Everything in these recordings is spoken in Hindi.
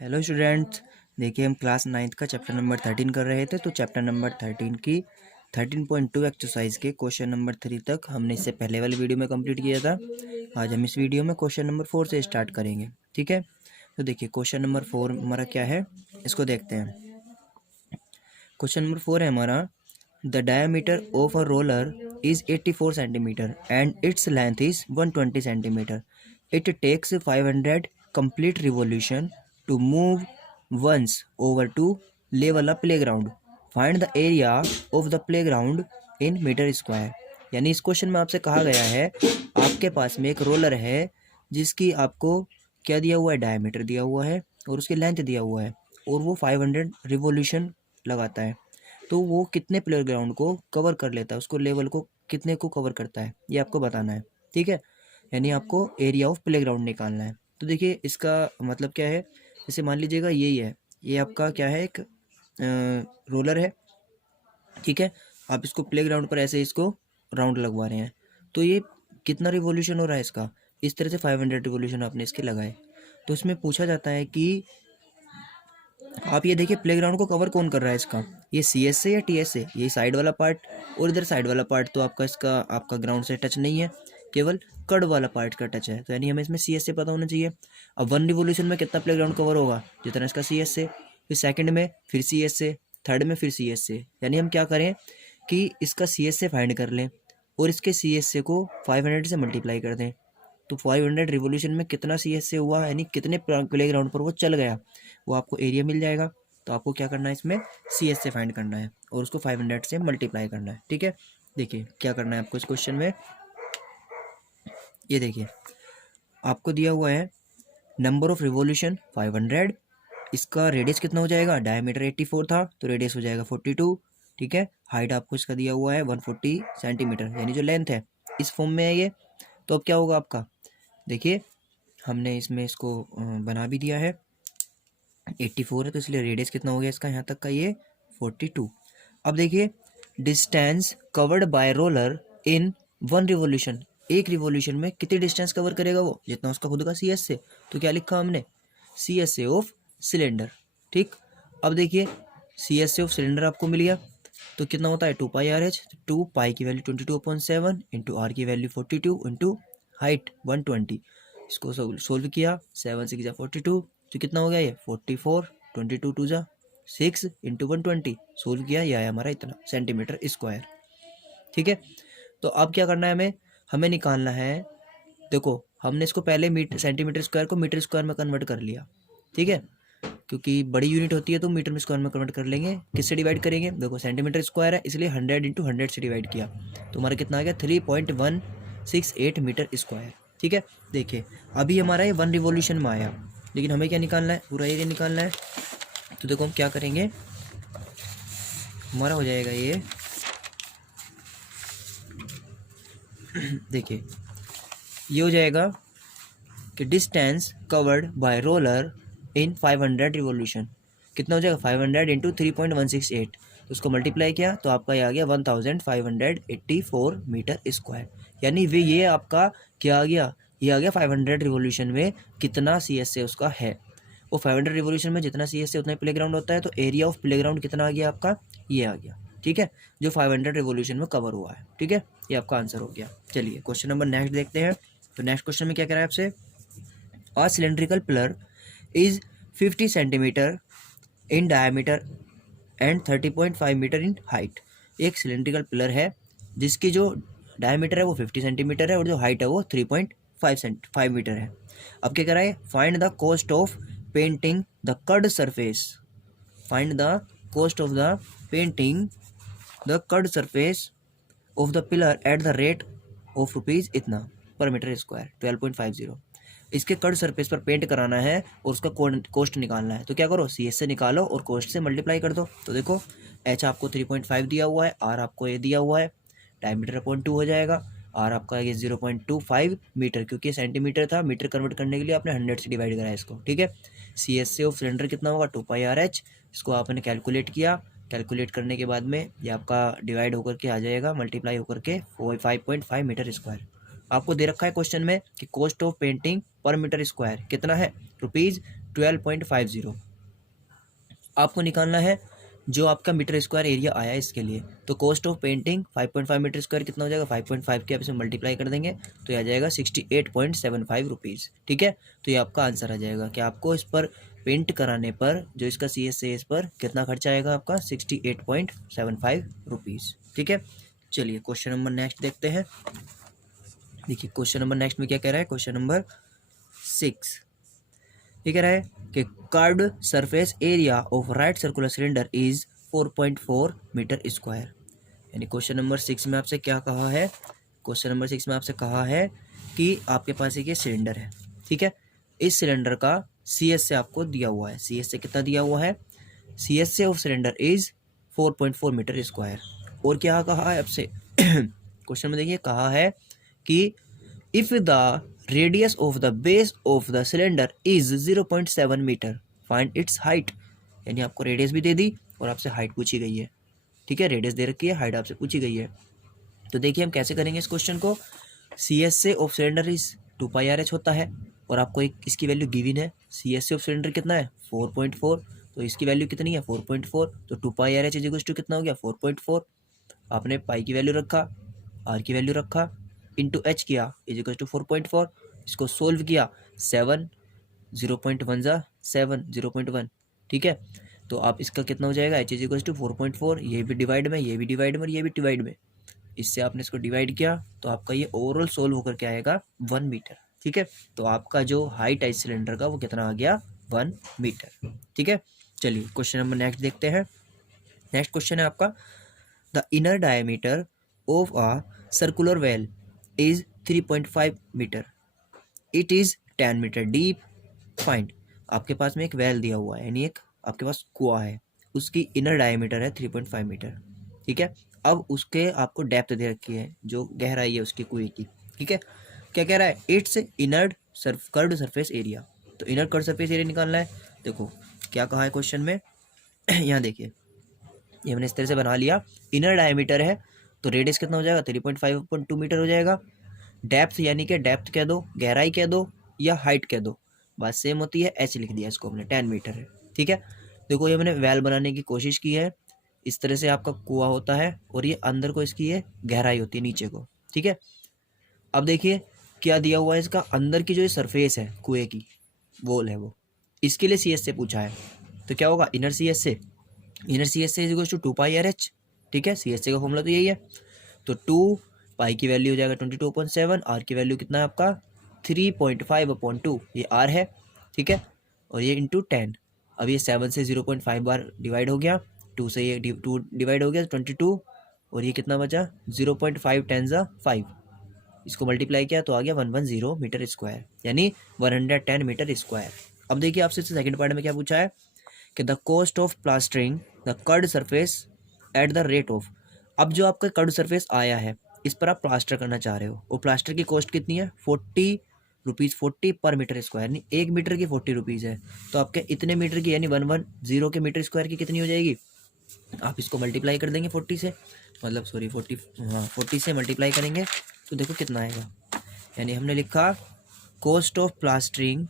Hello students. देखिए हम क्लास 9th का चैप्टर नंबर 13 कर रहे थे। तो चैप्टर नंबर 13 की 13.2 एक्सरसाइज के क्वेश्चन नंबर 3 तक हमने इससे पहले वाली वीडियो में कंप्लीट किया था। आज हम इस वीडियो में क्वेश्चन नंबर 4 से स्टार्ट करेंगे। ठीक है, तो देखिए क्वेश्चन नंबर 4 हमारा क्या है, इसको देखते हैं। क्वेश्चन नंबर 4 है हमारा, the diameter of a roller is 84 centimetre and its length is 120 centimetre. It takes 500 complete revolution to move once over to level a playground. Find the area of the playground in meter square. यानी इस क्वेश्चन में आपसे कहा गया है, आपके पास में एक रोलर है जिसकी आपको क्या दिया हुआ है, डायमीटर दिया हुआ है और उसकी लेंथ दिया हुआ है और वो 500 रिवोल्यूशन लगाता है। तो वो कितने प्ले ग्राउंड को कवर कर लेता है, उसको लेवल को कितने को कवर करता है, ये आपको बताना है। ठीक है, यानी आपको एरिया ऑफ प्लेग्राउंड निकालना है। तो देखिए इसका मतलब क्या है, जैसे मान लीजिएगा यही है, ये आपका क्या है, एक रोलर है। ठीक है, आप इसको प्लेग्राउंड पर ऐसे इसको राउंड लगवा रहे हैं, तो ये कितना रिवोल्यूशन हो रहा है इसका, इस तरह से 500 रिवोल्यूशन आपने इसके लगाए। तो इसमें पूछा जाता है कि आप ये देखिए प्लेग्राउंड को कवर कौन कर रहा है इसका, ये सी एस से या टी एस से, ये साइड वाला पार्ट और इधर साइड वाला पार्ट तो आपका इसका आपका ग्राउंड से टच नहीं है, केवल कड़ वाला पार्ट का टच है। तो यानी हमें इसमें सी एस से पता होना चाहिए। अब 1 रिवोल्यूशन में कितना प्लेग्राउंड कवर होगा, जितना इसका सी एस से, फिर सेकंड में फिर सी एस से, थर्ड में फिर सी एस से। यानी हम क्या करें कि इसका सी एस से फाइंड कर लें और इसके सी एस से को 500 से मल्टीप्लाई कर दें। तो 500 रिवोल्यूशन में कितना सी एस से हुआ, यानी कितने प्ले ग्राउंड पर वो चल गया, वो आपको एरिया मिल जाएगा। तो आपको क्या करना है, इसमें सी एस से फाइंड करना है और उसको 500 से मल्टीप्लाई करना है। ठीक है, देखिए क्या करना है आपको इस क्वेश्चन में, ये देखिए आपको दिया हुआ है नंबर ऑफ रिवोल्यूशन 500, इसका रेडियस कितना हो जाएगा, डायमीटर 84 था तो रेडियस हो जाएगा 42। ठीक है, हाइट आपको इसका दिया हुआ है 140 सेंटीमीटर, यानी जो लेंथ है इस फॉर्म में है ये। तो अब क्या होगा आपका, देखिए हमने इसमें इसको बना भी दिया है, 84 है तो इसलिए रेडियस कितना हो गया इसका यहाँ तक का, ये 42। अब देखिए distance covered by roller in 1 revolution, एक रिवोल्यूशन में कितनी डिस्टेंस कवर करेगा वो, जितना उसका खुद का सी एस से। तो क्या लिखा हमने, C S A of cylinder. ठीक, अब देखिए C S A of cylinder आपको मिल गया, तो कितना होता है 2 पाई आर एच, 2 पाई की वैल्यू 22/7 इंटू आर की वैल्यू 42 इंटू हाइट 120। इसको सोल्व किया, 7 6 जा 42, तो कितना हो गया ये 44, 22 2 जा 6 इंटू 120, सोल्व किया, यह है हमारा इतना सेंटीमीटर स्क्वायर। ठीक है, तो अब क्या करना है हमें, हमें निकालना है, देखो हमने इसको पहले सेंटीमीटर स्क्वायर को मीटर स्क्वायर में कन्वर्ट कर लिया। ठीक है, क्योंकि बड़ी यूनिट होती है तो मीटर में स्क्वायर में कन्वर्ट कर लेंगे। किससे डिवाइड करेंगे, देखो सेंटीमीटर स्क्वायर है इसलिए 100 इंटू 100 से डिवाइड किया, तो हमारा कितना आ गया 3.168 मीटर स्क्वायर। ठीक है, देखिए अभी हमारा ये 1 रिवोल्यूशन में आया, लेकिन हमें क्या निकालना है, पूरा एरिया निकालना है। तो देखो हम क्या करेंगे, हमारा हो जाएगा ये देखिए ये हो जाएगा कि distance covered by roller in 500 revolution, कितना हो जाएगा 500 इंटू 3.168, तो उसको मल्टीप्लाई किया तो आपका ये आ गया 1584 मीटर स्क्वायर। यानी वे ये आपका क्या आ गया, ये आ गया 500 रिवोल्यूशन में कितना सी एस से उसका है। वो 500 रिवोल्यूशन में जितना सी एस से उतना प्ले ग्राउंड होता है, तो एरिया ऑफ प्ले ग्राउंड कितना आ गया आपका, ये आ गया। ठीक है, जो 500 रिवोल्यूशन में कवर हुआ है। ठीक है, ये आपका आंसर हो गया। चलिए क्वेश्चन नंबर नेक्स्ट देखते हैं। तो नेक्स्ट क्वेश्चन में क्या कह रहा है आपसे, a cylindrical pillar is 50 centimeter in diameter and 30.5 metre in height. एक सिलेंड्रिकल पिलर है जिसकी जो डायमीटर है वो 50 सेंटीमीटर है और जो हाइट है वो 3.5 मीटर है। अब क्या करा है, find the cost of painting the curved surface, find the cost of the painting the curved surface of the pillar at the rate of rupees इतना पर मीटर स्क्वायर 12.50। इसके कर्ड सरफेस पर पेंट कराना है और उसका कॉस्ट निकालना है। तो क्या करो, सी एस से निकालो और कॉस्ट से मल्टीप्लाई कर दो। तो देखो एच आपको 3.5 दिया हुआ है, आर आपको ये दिया हुआ है, डायमीटर 0.2 हो जाएगा, आर आपका ये 0.25 मीटर, क्योंकि सेंटीमीटर था, मीटर कन्वर्ट करने के लिए आपने 100 से डिवाइड करा है इसको। ठीक है, सी एस से ऑफ सिलेंडर कितना होगा 2 पाई आर एच, इसको आपने कैलकुलेट किया, कैलकुलेट करने के बाद में ये आपका डिवाइड होकर के आ जाएगा, मल्टीप्लाई होकर के 5.5 मीटर स्क्वायर। आपको दे रखा है क्वेश्चन में कि कॉस्ट ऑफ पेंटिंग पर मीटर स्क्वायर कितना है, रुपीज़ 12.50 आपको निकालना है जो आपका मीटर स्क्वायर एरिया आया है इसके लिए। तो cost of painting 5.5 metre square कितना हो जाएगा, 5.5 के आप इसे मल्टीप्लाई कर देंगे तो ये आ जाएगा 68.75 रुपीज़। ठीक है, तो ये आपका आंसर आ जाएगा कि आपको इस पर पेंट कराने पर जो इसका CS है इस पर कितना खर्चा आएगा आपका 68.75 रुपीज़। ठीक है, चलिए क्वेश्चन नंबर नेक्स्ट देखते हैं। देखिए क्वेश्चन नंबर नेक्स्ट में क्या कह रहा है, क्वेश्चन नंबर 6 ये कह रहा है कि curved surface area of right circular cylinder is 4.4 metre square. यानी क्वेश्चन नंबर 6 में आपसे क्या कहा है, क्वेश्चन नंबर 6 में आपसे कहा है कि आपके पास एक ये सिलेंडर है। ठीक है, इस सिलेंडर का CS से आपको दिया हुआ है, CS से कितना दिया हुआ है, CS से of cylinder is 4.4 metre square. और क्या कहा है आपसे क्वेश्चन में देखिए कहा है कि if the radius of the base of the cylinder is 0.7 metre find its height. यानी आपको रेडियस भी दे दी और आपसे हाइट पूछी गई है। ठीक है, रेडियस दे रखी है, हाइट आपसे पूछी गई है। तो देखिए हम कैसे करेंगे इस क्वेश्चन को। CS से ऑफ सिलेंडर इज 2πRH होता है और आपको एक इसकी वैल्यू गिवन है। CS से ऑफ सिलेंडर कितना है 4.4, तो इसकी वैल्यू कितनी है 4.4, तो 2πRH इज इक्वल टू कितना हो गया 4.4। आपने पाई की वैल्यू रखा, R की वैल्यू रखा, इंटू H किया इज इक्वल टू 4.4। इसको सोल्व किया 7 0.1 जा 7 0.1। ठीक है, तो आप इसका कितना हो जाएगा H इज इक्वल टू 4.4, ये भी डिवाइड में, ये भी डिवाइड में और ये भी डिवाइड में। इससे आपने इसको डिवाइड किया तो आपका ये ओवरऑल सोल्व होकर क्या आएगा 1 मीटर। ठीक है, तो आपका जो हाइट है सिलेंडर का वो कितना आ गया 1 मीटर। ठीक है, चलिए क्वेश्चन नंबर नेक्स्ट देखते हैं। नेक्स्ट क्वेश्चन है आपका the inner diameter of a circular well is 3.5 metre, it is 10 metre deep find. आपके पास में एक वेल दिया हुआ है, यानी एक आपके पास कुआं है, उसकी इनर डायमीटर है 3.5 मीटर। ठीक है, अब उसके आपको डेप्थ दे रखी है, जो गहराई है उसकी कुएं की। ठीक है, क्या कह रहा है it's inner curved surface area. तो इनर कर्व्ड सरफेस एरिया निकालना है। देखो क्या कहा है क्वेश्चन में यहाँ देखिए, ये मैंने इस तरह से बना लिया। इनर डायमीटर है तो रेडियस कितना हो जाएगा 3.5/2 मीटर हो जाएगा। डेप्थ यानी कि डेप्थ कह दो, गहराई कह दो या हाइट कह दो, बात सेम होती है। H लिख दिया इसको हमने, 10 मीटर है। ठीक है, देखो ये मैंने वेल बनाने की कोशिश की है। इस तरह से आपका कुआं होता है और ये अंदर को इसकी ये गहराई होती है नीचे को। ठीक है, अब देखिए क्या दिया हुआ है, इसका अंदर की जो ये सरफेस है कुएं की वॉल है वो, इसके लिए CS से पूछा है। तो क्या होगा इनर CS से, इनर CS से इज इक्वल टू 2πRH। ठीक है, CSA का फॉर्मूला तो यही है। तो 2 पाई की वैल्यू हो जाएगा 22.7, R की वैल्यू कितना है आपका 3.5/2, ये R है। ठीक है, और ये इंटू 10। अब ये 7 से 0.5 बार डिवाइड हो गया, 2 से ये 2 डिवाइड हो गया 22, और ये कितना बचा 0.5 10 5। इसको मल्टीप्लाई किया तो आ गया 110 मीटर स्क्वायर, यानी 110 मीटर स्क्वायर। अब देखिए आपसे सेकंड पार्ट में क्या पूछा है कि the cost of plastering the curved surface at the rate of. अब जो आपका कर्ड सरफेस आया है इस पर आप प्लास्टर करना चाह रहे हो, और प्लास्टर की कॉस्ट कितनी है 40 रुपीज़ 40 पर मीटर स्क्वायर, यानी 1 मीटर की 40 रुपीज़ है। तो आपके इतने मीटर की यानी 110 के मीटर स्क्वायर की कितनी हो जाएगी, आप इसको मल्टीप्लाई कर देंगे 40 से, मतलब सॉरी 40 से मल्टीप्लाई करेंगे तो देखो कितना आएगा। यानी हमने लिखा कॉस्ट ऑफ प्लास्टरिंग,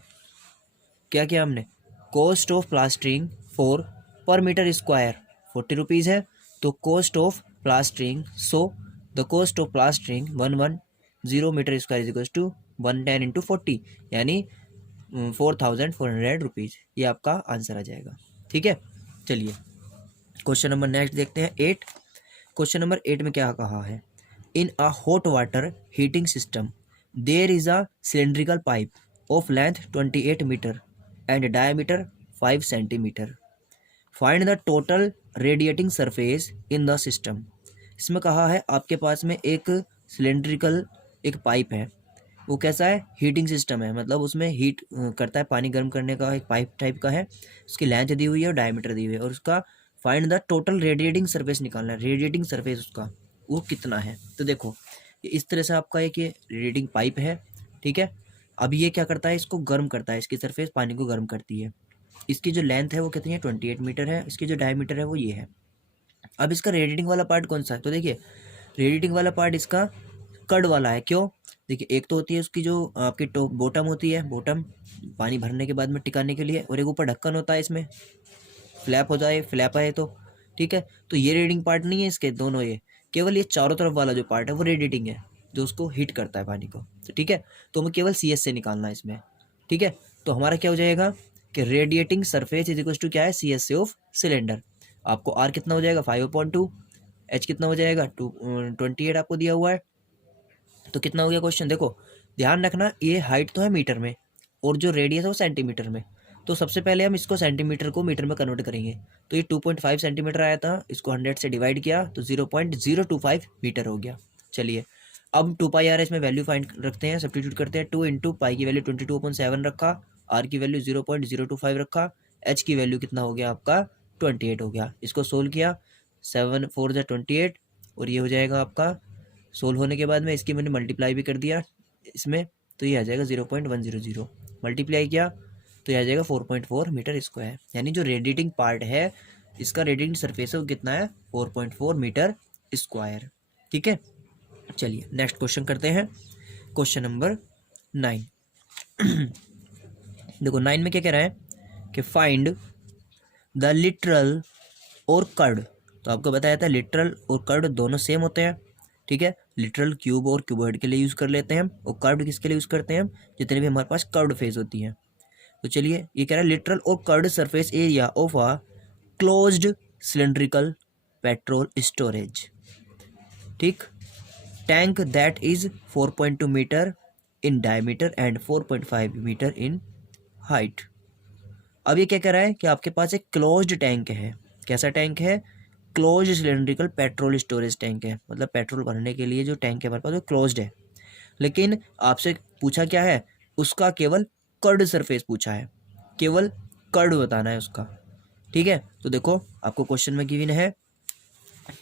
क्या किया हमने, cost of plastering for per metre square 40 rupees है, तो cost of plastering, so the cost of plastering 110 metre square is equal to 110 into 40, यानी 4400 रुपीज़। ये आपका आंसर आ जाएगा। ठीक है, चलिए क्वेश्चन नंबर नेक्स्ट देखते हैं 8। क्वेश्चन नंबर 8 में क्या कहा है, in a hot water heating system there is a cylindrical pipe of length 28 metre and diameter 5 centimetre, find the total radiating surface in the system. इसमें कहा है आपके पास में एक सिलेंड्रिकल एक पाइप है, वो कैसा है हीटिंग सिस्टम है, मतलब उसमें हीट करता है, पानी गर्म करने का एक पाइप टाइप का है। उसकी लेंथ दी हुई है और डायमीटर दी हुई है, और उसका find the total radiating surface निकालना है, रेडिएटिंग सरफेस उसका वो कितना है। तो देखो इस तरह से आपका एक ये रेडिएटिंग पाइप है। ठीक है, अब ये क्या करता है, इसको गर्म करता है, इसकी सरफेस पानी को गर्म करती है। इसकी जो लेंथ है वो कितनी है 28 मीटर है, इसकी जो डायमीटर है वो ये है। अब इसका रेडिएटिंग वाला पार्ट कौन सा है, तो देखिए रेडिएटिंग वाला पार्ट इसका कर्ड वाला है। क्यों, देखिए एक तो होती है उसकी जो आपकी टॉप बॉटम होती है, बॉटम पानी भरने के बाद में टिकाने के लिए, और एक ऊपर ढक्कन होता है, इसमें फ्लैप हो जाए, फ्लैप है तो ठीक है। तो ये रेडिएटिंग पार्ट नहीं है इसके दोनों, ये केवल ये चारों तरफ वाला जो पार्ट है वो रेडिएटिंग है, जो उसको हीट करता है पानी को। तो ठीक है, तो हमें केवल सी एस से निकालना है इसमें। ठीक है, तो हमारा क्या हो जाएगा कि radiating surface is equal to क्या है, सी एस से ऑफ सिलेंडर। आपको आर कितना हो जाएगा 5/2, एच कितना हो जाएगा 28 आपको दिया हुआ है। तो कितना हो गया क्वेश्चन, देखो ध्यान रखना ये हाइट तो है मीटर में और जो रेडियस है वो सेंटीमीटर में। तो सबसे पहले हम इसको सेंटीमीटर को मीटर में कन्वर्ट करेंगे। तो ये 2.5 सेंटीमीटर आया था, इसको 100 से डिवाइड किया तो 0.025 मीटर हो गया। चलिए अब 2πr इसमें वैल्यू फाइंड रखते हैं, सब्स्टिट्यूट करते हैं। 2 इंटू पाई की वैल्यू 22/7 रखा, आर की वैल्यू 0.025 रखा, एच की वैल्यू कितना हो गया आपका 28 हो गया। इसको सोल्व किया, 7 4 जा 28, और ये हो जाएगा आपका सोल्व होने के बाद में इसकी मैंने मल्टीप्लाई भी कर दिया इसमें, तो ये आ जाएगा 0.100। मल्टीप्लाई किया तो ये आ जाएगा 4.4 मीटर स्क्वायर। यानी जो रेडिएटिंग पार्ट है इसका रेडिएटिंग सरफेस है वो कितना है 4.4 मीटर स्क्वायर। ठीक है, चलिए नेक्स्ट क्वेश्चन करते हैं, क्वेश्चन नंबर 9। देखो 9 में क्या कह रहा है कि फाइंड द लिटरल और कर्ड। तो आपको बताया था लिटरल और कर्ड दोनों सेम होते हैं। ठीक है, लिटरल क्यूब और क्यूबॉइड के लिए यूज़ कर लेते हैं, और कर्ड किसके लिए यूज़ करते हैं, जितने भी हमारे पास कर्ड फेस होती हैं। तो चलिए ये कह रहा है लिटरल और curved surface area of a closed cylindrical petrol storage, ठीक, tank that is 4.2 metre in diameter and 4.5 metre in height. अब ये क्या कह रहा है कि आपके पास एक क्लोज्ड टैंक है। कैसा टैंक है, closed cylindrical petrol storage tank है, मतलब पेट्रोल भरने के लिए जो टैंक है हमारे पास वो क्लोज्ड है। लेकिन आपसे पूछा क्या है, उसका केवल कर्ड सरफेस पूछा है, केवल कर्ड बताना है उसका। ठीक है, तो देखो आपको क्वेश्चन में गिवन है,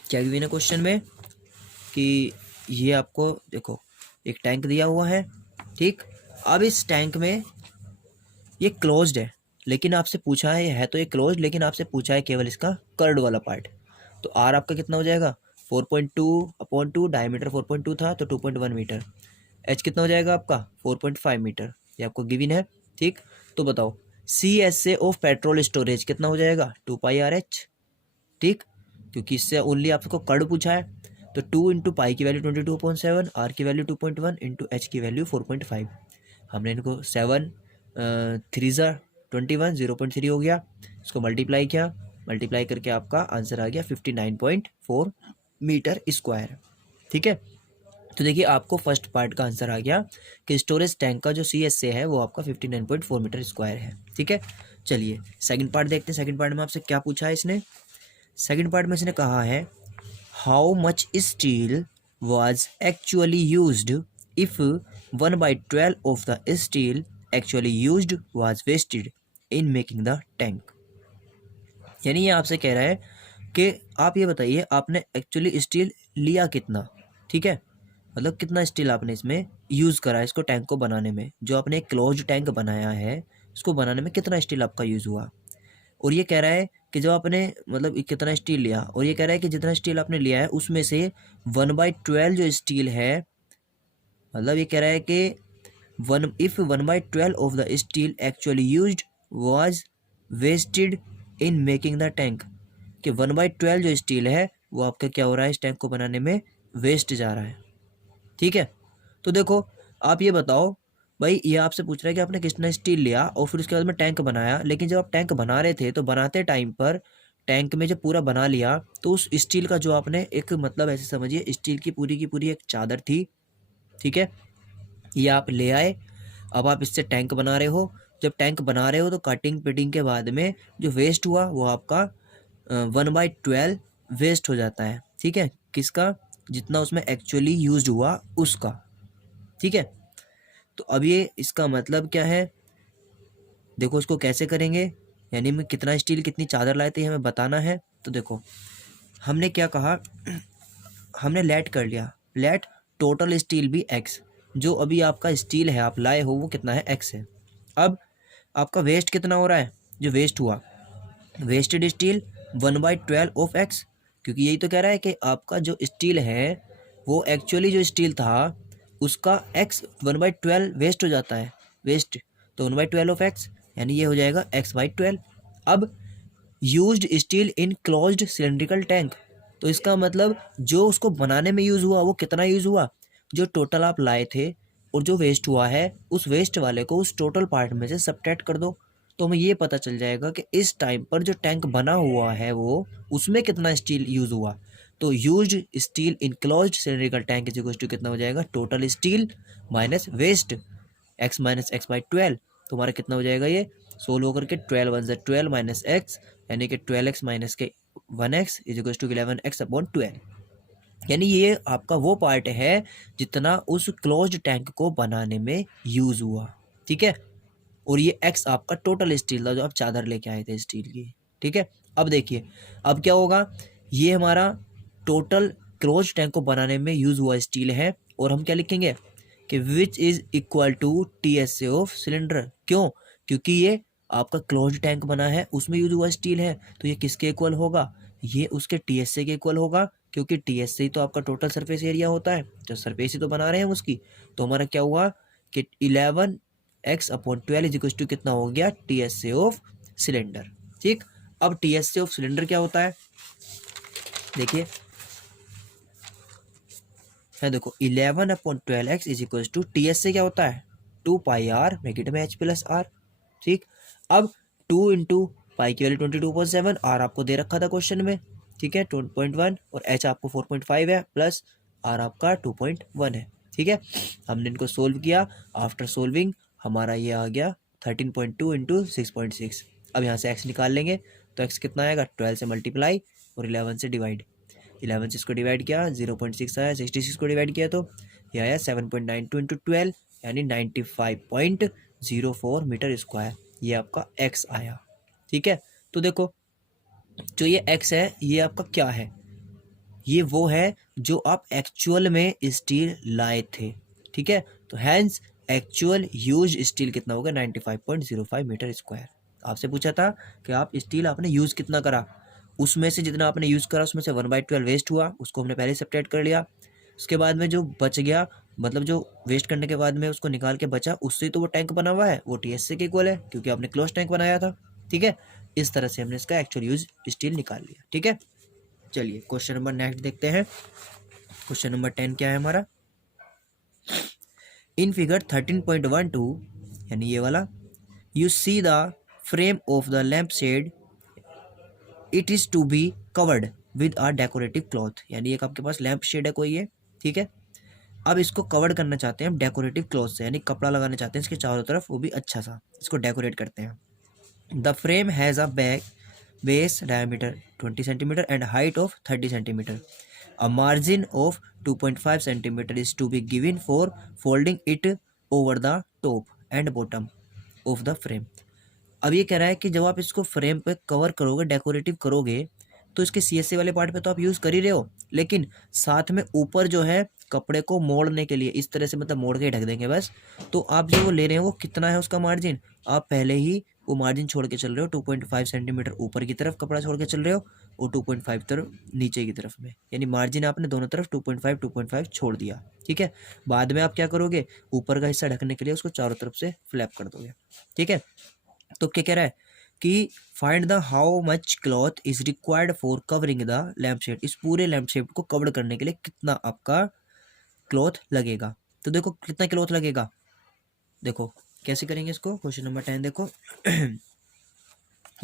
क्या गिवन है क्वेश्चन में, कि ये आपको देखो एक टैंक दिया हुआ है। ठीक, अब इस टैंक में ये क्लोज्ड है, लेकिन आपसे पूछा है तो ये क्लोज्ड, लेकिन आपसे पूछा है केवल इसका कर्ड वाला पार्ट। तो आर आपका कितना हो जाएगा 4.2/2, डायमीटर 4.2 था तो 2.1 मीटर। एच कितना हो जाएगा आपका 4.5 मीटर, ये आपको गिवन है। ठीक, तो बताओ C S A of petrol storage कितना हो जाएगा 2πRH। ठीक, क्योंकि इससे ओनली आपको कर्ड पूछा है, तो 2 इंटू पाई की वैल्यू 22/7, आर की वैल्यू 2.1 इंटू एच की वैल्यू 4.5। हमने इनको 7 3 21 0.3 हो गया, इसको मल्टीप्लाई किया, मल्टीप्लाई करके आपका आंसर आ गया 59.4 मीटर स्क्वायर। ठीक है, तो देखिए आपको फर्स्ट पार्ट का आंसर आ गया कि स्टोरेज टैंक का जो सी एस से है वो आपका 59.4 मीटर स्क्वायर है। ठीक है, चलिए सेकंड पार्ट देखते हैं। सेकंड पार्ट में आपसे क्या पूछा है इसने, सेकंड पार्ट में इसने कहा है how much steel was actually used if 1/12 of the steel actually used was wasted in making the tank. यानी ये आपसे कह रहा है कि आप ये बताइए आपने एक्चुअली स्टील लिया कितना। ठीक है, मतलब कितना स्टील आपने इसमें यूज़ करा है इसको टैंक को बनाने में, जो आपने एक क्लोज्ड टैंक बनाया है इसको बनाने में कितना स्टील आपका यूज़ हुआ। और ये कह रहा है कि जो आपने मतलब कितना स्टील लिया, और ये कह रहा है कि जितना स्टील आपने लिया है उसमें से 1/12 जो स्टील है, मतलब ये कह रहा है कि 1/12 of the steel actually used was wasted in making the tank, कि 1/12 जो स्टील है वो आपका क्या हो रहा है इस टैंक को बनाने में वेस्ट जा रहा है। ठीक है, तो देखो आप ये बताओ भाई, ये आपसे पूछ रहा है कि आपने कितना स्टील लिया और फिर उसके बाद में टैंक बनाया, लेकिन जब आप टैंक बना रहे थे तो बनाते टाइम पर टैंक में जब पूरा बना लिया तो उस स्टील का जो आपने एक मतलब ऐसे समझिए स्टील की पूरी एक चादर थी। ठीक है, ये आप ले आए, अब आप इससे टैंक बना रहे हो। जब टैंक बना रहे हो तो कटिंग पिटिंग के बाद में जो वेस्ट हुआ वो आपका 1/12 वेस्ट हो जाता है। ठीक है, किसका, जितना उसमें एक्चुअली यूज हुआ उसका। ठीक है, तो अब ये इसका मतलब क्या है, देखो इसको कैसे करेंगे, यानी मैं कितना स्टील कितनी चादर लाए थे हमें बताना है। तो देखो हमने क्या कहा, हमने लेट कर लिया, लेट टोटल स्टील भी एक्स, जो अभी आपका स्टील है आप लाए हो वो कितना है एक्स है। अब आपका वेस्ट कितना हो रहा है, जो वेस्ट हुआ वेस्टेड स्टील 1/12 ऑफ एक्स, क्योंकि यही तो कह रहा है कि आपका जो स्टील है वो एक्चुअली जो स्टील था उसका x 1/12 वेस्ट हो जाता है, वेस्ट, तो 1/12 ऑफ x, यानी ये हो जाएगा x/12। अब used steel in closed cylindrical tank, तो इसका मतलब जो उसको बनाने में यूज़ हुआ वो कितना यूज़ हुआ, जो टोटल आप लाए थे और जो वेस्ट हुआ है उस वेस्ट वाले को उस टोटल पार्ट में से सब्ट्रैक्ट कर दो, तो हमें ये पता चल जाएगा कि इस टाइम पर जो टैंक बना हुआ है वो उसमें कितना स्टील यूज़ हुआ। तो used steel in closed cylindrical tank is equal to कितना हो जाएगा, total steel minus waste, x minus x/12, तो हमारा कितना हो जाएगा, ये सोल्व होकर के 12 वन 12 माइनस एक्स, यानी कि 12x माइनस के 1x is equal to 11x/12, यानी ये आपका वो पार्ट है जितना उस क्लोज्ड टैंक को बनाने में यूज हुआ, ठीक है। और ये x आपका टोटल स्टील था जो आप चादर लेके आए थे स्टील की, ठीक है। अब देखिए अब क्या होगा, ये हमारा टोटल क्लोज्ड टैंक को बनाने में यूज हुआ स्टील है, और हम क्या लिखेंगे कि which is equal to TSA of cylinder, क्यों, क्योंकि ये आपका क्लोज्ड टैंक बना है उसमें यूज हुआ स्टील है, तो ये किसके इक्वल होगा, ये उसके TSA के इक्वल होगा, क्योंकि TSA तो आपका टोटल सरफेस एरिया होता है, जो सरफेस ही तो बना रहे हैं हम उसकी। तो हमारा क्या हुआ कि 11x/12 इज इक्वल टू कितना हो गया, TSA ऑफ सिलेंडर, ठीक। अब TSA ऑफ सिलेंडर क्या होता है, देखिए है, देखो 11/12x is equal to TSA क्या होता है, 2πr ब्रैकेट में h प्लस r, ठीक। अब 2 इंटू पाई की वैल्यू 22.7, r आपको दे रखा था क्वेश्चन में, ठीक है 2.1, और h आपको 4.5 है, प्लस r आपका 2.1 है, ठीक है। हमने इनको सोल्व किया, आफ्टर सोल्विंग हमारा ये आ गया 13.2 इंटू 6.6। अब यहाँ से x निकाल लेंगे तो x कितना आएगा, 12 से मल्टीप्लाई और 11 से डिवाइड, 11 से इसको डिवाइड किया 0.6 आया, 66 को डिवाइड किया तो ये आया 7.92 इंटू 12, यानी 95.04 मीटर स्क्वायर, ये आपका x आया, ठीक है। तो देखो जो ये x है ये आपका क्या है, ये वो है जो आप एक्चुअल में स्टील लाए थे, ठीक है। तो हैंस एक्चुअल यूज स्टील कितना होगा, 95.05 मीटर स्क्वायर। आपसे पूछा था कि आप स्टील आपने यूज़ कितना करा, उसमें से जितना आपने यूज़ करा उसमें से 1/12 वेस्ट हुआ, उसको हमने पहले सब्ट्रैक्ट कर लिया। उसके बाद में जो बच गया, मतलब जो वेस्ट करने के बाद में उसको निकाल के बचा, उससे तो वो टैंक बना हुआ है, वो TSA के इक्वल है क्योंकि आपने क्लोज टैंक बनाया था, ठीक है। इस तरह से हमने इसका एक्चुअल यूज स्टील निकाल लिया, ठीक है। चलिए क्वेश्चन नंबर नेक्स्ट देखते हैं। क्वेश्चन नंबर 10 क्या है हमारा, इन फिगर 13.12, यानी ये वाला, you see the frame of the lamp shade, it is to be covered with a decorative cloth, यानी एक आपके पास लैम्प शेड है कोई है, ठीक है। अब इसको कवर करना चाहते हैं हम डेकोरेटिव क्लॉथ से, यानी कपड़ा लगाना चाहते हैं इसके चारों तरफ, वो भी अच्छा सा, इसको डेकोरेट करते हैं। The frame has a back base diameter 20 centimetre and height of 30 centimetre, a margin of 2.5 centimeter is to be given for folding it over the top and bottom of the frame। अब ये कह रहा है कि जब आप इसको फ्रेम पे कवर करोगे, डेकोरेटिव करोगे, तो इसके CSA वाले पार्ट पे तो आप यूज़ कर ही रहे हो, लेकिन साथ में ऊपर जो है कपड़े को मोड़ने के लिए इस तरह से, मतलब मोड़ के ढक देंगे बस। तो आप जो वो ले रहे हो वो कितना है उसका मार्जिन, आप पहले ही वो मार्जिन छोड़ के चल रहे हो, 2.5 सेंटीमीटर ऊपर की तरफ कपड़ा छोड़ के चल रहे हो और 2.5 तरफ नीचे की तरफ में, यानी मार्जिन आपने दोनों तरफ 2.5 छोड़ दिया, ठीक है। बाद में आप क्या करोगे, ऊपर का हिस्सा ढकने के लिए उसको चारों तरफ से फ्लैप कर दोगे, ठीक है। तो क्या कह रहा है कि find the how much cloth is required for covering the lamp shade, इस पूरे लैम्प शेड को कवर करने के लिए कितना आपका क्लॉथ लगेगा। तो देखो कितना क्लॉथ लगेगा, देखो कैसे करेंगे इसको, क्वेश्चन नंबर 10 देखो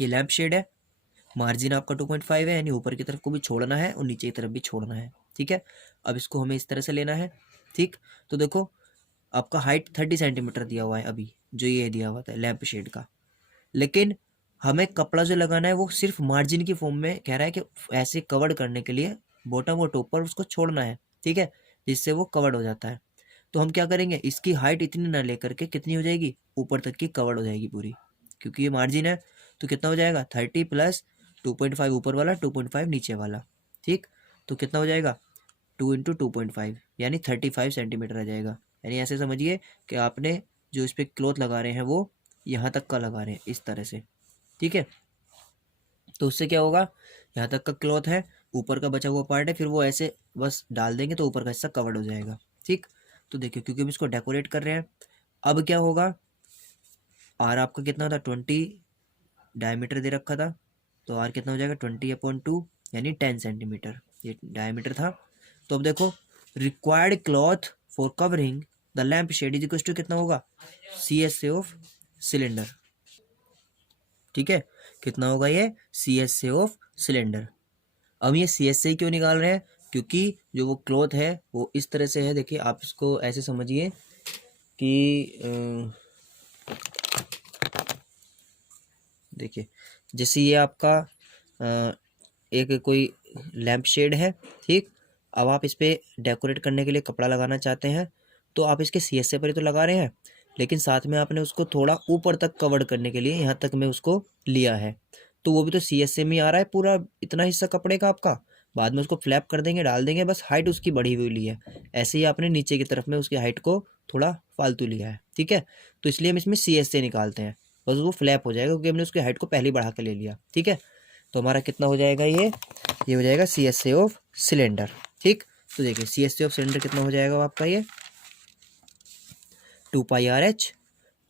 ये लैम्प शेड है, मार्जिन आपका 2.5 है, यानी ऊपर की तरफ को भी छोड़ना है और नीचे की तरफ भी छोड़ना है, ठीक है। अब इसको हमें इस तरह से लेना है, ठीक। तो देखो आपका हाइट 30 सेंटीमीटर दिया हुआ है अभी, जो ये दिया हुआ था लैम्प शेड का, लेकिन हमें कपड़ा जो लगाना है वो सिर्फ मार्जिन की फॉर्म में कह रहा है कि ऐसे कवर्ड करने के लिए बॉटम और टॉप पर उसको छोड़ना है, ठीक है, जिससे वो कवर्ड हो जाता है। तो हम क्या करेंगे, इसकी हाइट इतनी ना लेकर के कितनी हो जाएगी, ऊपर तक की कवर्ड हो जाएगी पूरी, क्योंकि ये मार्जिन है। तो कितना हो जाएगा, 30 प्लस 2.5 ऊपर वाला, 2.5 नीचे वाला, ठीक। तो कितना हो जाएगा, 2 इंटू 2.5, यानी 35 सेंटीमीटर आ जाएगा। यानी ऐसे समझिए कि आपने जो इस पर क्लॉथ लगा रहे हैं वो यहाँ तक का लगा रहे हैं इस तरह से, ठीक है। तो उससे क्या होगा, यहाँ तक का क्लॉथ है, ऊपर का बचा हुआ पार्ट है, फिर वो ऐसे बस डाल देंगे तो ऊपर का हिस्सा कवर्ड हो जाएगा, ठीक। तो देखिए क्योंकि हम इसको डेकोरेट कर रहे हैं, अब क्या होगा, आर आपका कितना था 20 डायमीटर दे रखा था, तो आर कितना हो जाएगा 20/2 यानी 10 सेंटीमीटर ये डायमीटर था। तो अब देखो required cloth for covering the lamp shade is equal to कितना होगा CSA ऑफ सिलेंडर। ठीक है, कितना होगा ये CSA ऑफ सिलेंडर। अब ये CSA क्यों निकाल रहे हैं, क्योंकि जो वो क्लॉथ है वो इस तरह से है, देखिए आप इसको ऐसे समझिए कि देखिए जैसे ये आपका एक कोई लैम्प शेड है, ठीक। अब आप इस पर डेकोरेट करने के लिए कपड़ा लगाना चाहते हैं, तो आप इसके CSA पर ही तो लगा रहे हैं, लेकिन साथ में आपने उसको थोड़ा ऊपर तक कवर करने के लिए यहाँ तक में उसको लिया है, तो वो भी तो CSA में आ रहा है पूरा इतना हिस्सा कपड़े का आपका। बाद में उसको फ्लैप कर देंगे, डाल देंगे, बस हाइट उसकी बढ़ी हुई ली है। ऐसे ही आपने नीचे की तरफ में उसकी हाइट को थोड़ा फालतू लिया है, ठीक है। तो इसलिए हम इसमें CSA निकालते हैं, बस वो फ्लैप हो जाएगा क्योंकि हमने उसकी हाइट को पहले ही बढ़ा के ले लिया, ठीक है। तो हमारा कितना हो जाएगा ये हो जाएगा CSA ऑफ सिलेंडर, ठीक। तो देखिए CSA ऑफ सिलेंडर कितना हो जाएगा आपका ये 2πRH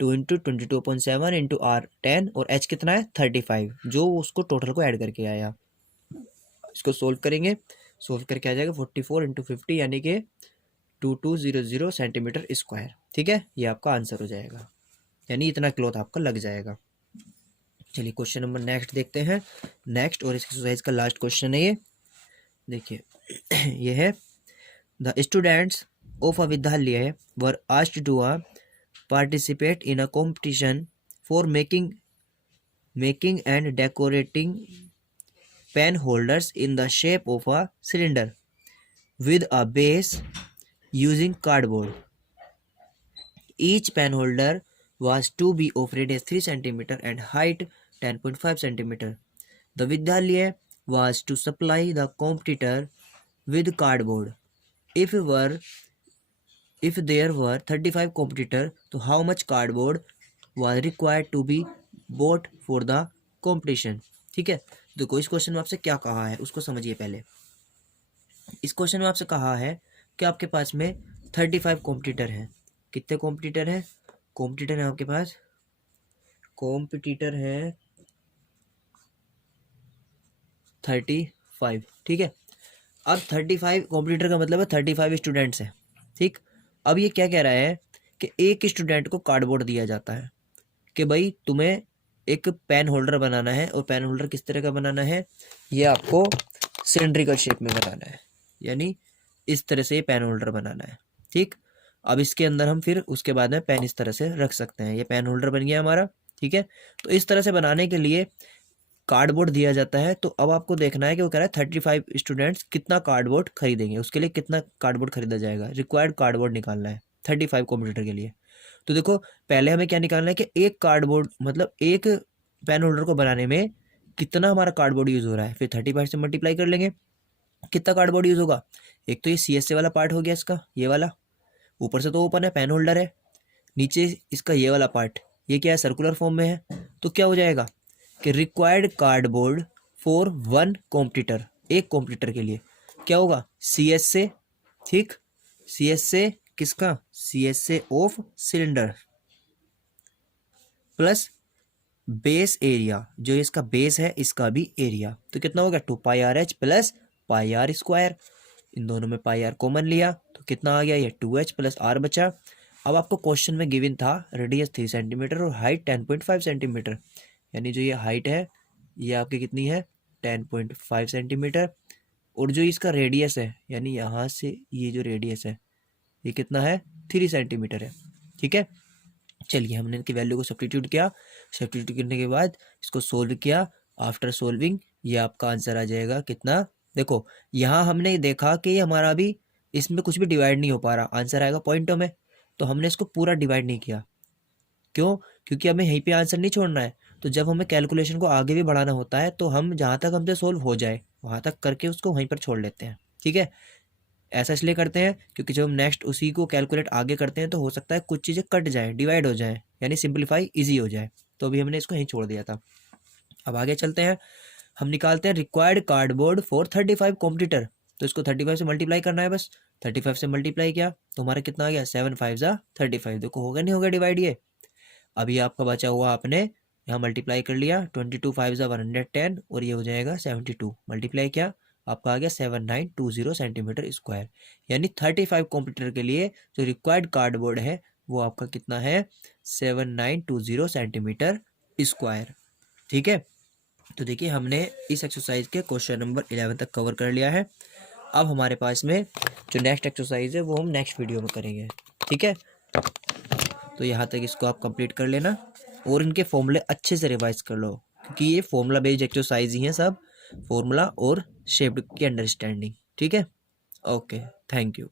2 × 22/7 × R10 और H कितना है 35, जो उसको टोटल को ऐड करके आया। इसको सोल्व करेंगे, सोल्व करके आ जाएगा 44 × 50 यानी कि 2200 सेंटीमीटर स्क्वायर, ठीक है। ये आपका आंसर हो जाएगा, यानी इतना क्लॉथ आपका लग जाएगा। चलिए क्वेश्चन नंबर नेक्स्ट देखते हैं। नेक्स्ट और इस एक्सरसाइज का लास्ट क्वेश्चन है ये, देखिए ये है द स्टूडेंट्स ऑफ अ विद्यालय were asked to participate in a competition for making and decorating pen holders in the shape of a cylinder with a base using cardboard. Each pen holder was to be of radius 3 cm and height 10.5 cm. The Vidyalaya was to supply the competitor with cardboard. If there were 35 competitors, तो how much cardboard was required to be bought for the competition? ठीक है, देखो इस क्वेश्चन में आपसे क्या कहा है उसको समझिए पहले। इस क्वेश्चन में आपसे कहा है कि आपके पास में 35 कॉम्पिटिटर हैं। कितने कॉम्पिटिटर हैं? कॉम्पिटिटर हैं आपके पास, कॉम्पिटिटर हैं 35, ठीक है। अब 35 कॉम्पिटिटर का मतलब है 35 स्टूडेंट्स हैं, ठीक। अब ये क्या कह रहा है कि एक स्टूडेंट को कार्डबोर्ड दिया जाता है कि भाई तुम्हें एक पेन होल्डर बनाना है, और पेन होल्डर किस तरह का बनाना है, ये आपको सिलेंड्रिकल शेप में बनाना है, यानी इस तरह से ये पेन होल्डर बनाना है, ठीक। अब इसके अंदर हम फिर उसके बाद में पेन इस तरह से रख सकते हैं, ये पेन होल्डर बन गया हमारा, ठीक है। तो इस तरह से बनाने के लिए कार्डबोर्ड दिया जाता है। तो अब आपको देखना है कि वो कह रहा है 35 स्टूडेंट्स कितना कार्डबोर्ड खरीदेंगे, उसके लिए कितना कार्डबोर्ड खरीदा जाएगा, रिक्वायर्ड कार्डबोर्ड निकालना है 35 कंप्यूटर के लिए। तो देखो पहले हमें क्या निकालना है कि एक कार्डबोर्ड मतलब एक पेन होल्डर को बनाने में कितना हमारा कार्डबोर्ड यूज़ हो रहा है, फिर 35 से मल्टीप्लाई कर लेंगे कितना कार्डबोर्ड यूज़ होगा। एक तो ये CSA वाला पार्ट हो गया इसका, ये वाला ऊपर से तो ओपन है, पेन होल्डर है, नीचे इसका ये वाला पार्ट, ये क्या है सर्कुलर फॉर्म में है। तो क्या हो जाएगा कि रिक्वायर्ड कार्डबोर्ड फॉर 1 कॉम्पिटिटर, एक कॉम्पिटिटर के लिए क्या होगा CSA, ठीक। CSA किसका, CSA of cylinder plus base area, जो इसका बेस है इसका भी एरिया, तो कितना होगा 2πRH प्लस πr²। इन दोनों में πr कॉमन लिया तो कितना आ गया ये 2h प्लस r बचा। अब आपको क्वेश्चन में गिवन था रेडियस 3 सेंटीमीटर और हाइट 10.5 सेंटीमीटर, यानी जो ये हाइट है ये आपकी कितनी है 10.5 सेंटीमीटर, और जो इसका रेडियस है यानी यहाँ से ये जो रेडियस है ये कितना है 3 सेंटीमीटर है, ठीक है। चलिए हमने इनकी वैल्यू को सब्स्टिट्यूट किया, सब्स्टिट्यूट करने के बाद इसको सोल्व किया। आफ्टर सोल्विंग ये आपका आंसर आ जाएगा कितना, देखो यहाँ हमने देखा कि हमारा अभी इसमें कुछ भी डिवाइड नहीं हो पा रहा, आंसर आएगा पॉइंटों में, तो हमने इसको पूरा डिवाइड नहीं किया। क्यों? क्योंकि हमें यहीं पे आंसर नहीं छोड़ना है। तो जब हमें कैलकुलेशन को आगे भी बढ़ाना होता है तो हम जहाँ तक हमसे सोल्व हो जाए वहाँ तक करके उसको वहीं पर छोड़ लेते हैं, ठीक है। ऐसा इसलिए करते हैं क्योंकि जब हम नेक्स्ट उसी को कैलकुलेट आगे करते हैं तो हो सकता है कुछ चीज़ें कट जाएँ, डिवाइड हो जाएँ, यानी सिंप्लीफाई ईजी हो जाए। तो अभी हमने इसको यहीं छोड़ दिया था। अब आगे चलते हैं, हम निकालते हैं रिक्वायर्ड कार्डबोर्ड फॉर 35 कॉम्पिटिटर। तो इसको 35 से मल्टीप्लाई करना है बस। 35 से मल्टीप्लाई किया तो हमारा कितना आ गया, 7 5 जा 35। देखो होगा नहीं होगा डिवाइड ये। अभी आपका बचा हुआ आपने यहाँ मल्टीप्लाई कर लिया, 22 5 जा 110 और ये हो जाएगा 72। मल्टीप्लाई किया आपका आ गया 7920 सेंटीमीटर स्क्वायर। यानी 35 कंप्यूटर के लिए जो रिक्वायर्ड कार्डबोर्ड है वो आपका कितना है, 7920 सेंटीमीटर स्क्वायर। ठीक है, तो देखिए हमने इस एक्सरसाइज के क्वेश्चन नंबर 11 तक कवर कर लिया है। अब हमारे पास में जो नेक्स्ट एक्सरसाइज है वो हम नेक्स्ट वीडियो में करेंगे। ठीक है, तो यहाँ तक इसको आप कंप्लीट कर लेना और इनके फॉर्मूले अच्छे से रिवाइज कर लो, क्योंकि ये फॉर्मूला बेस्ड एक्सरसाइज ही हैं सब, फॉर्मूला और शेप्ड की अंडरस्टैंडिंग। ठीक है, ओके, थैंक यू।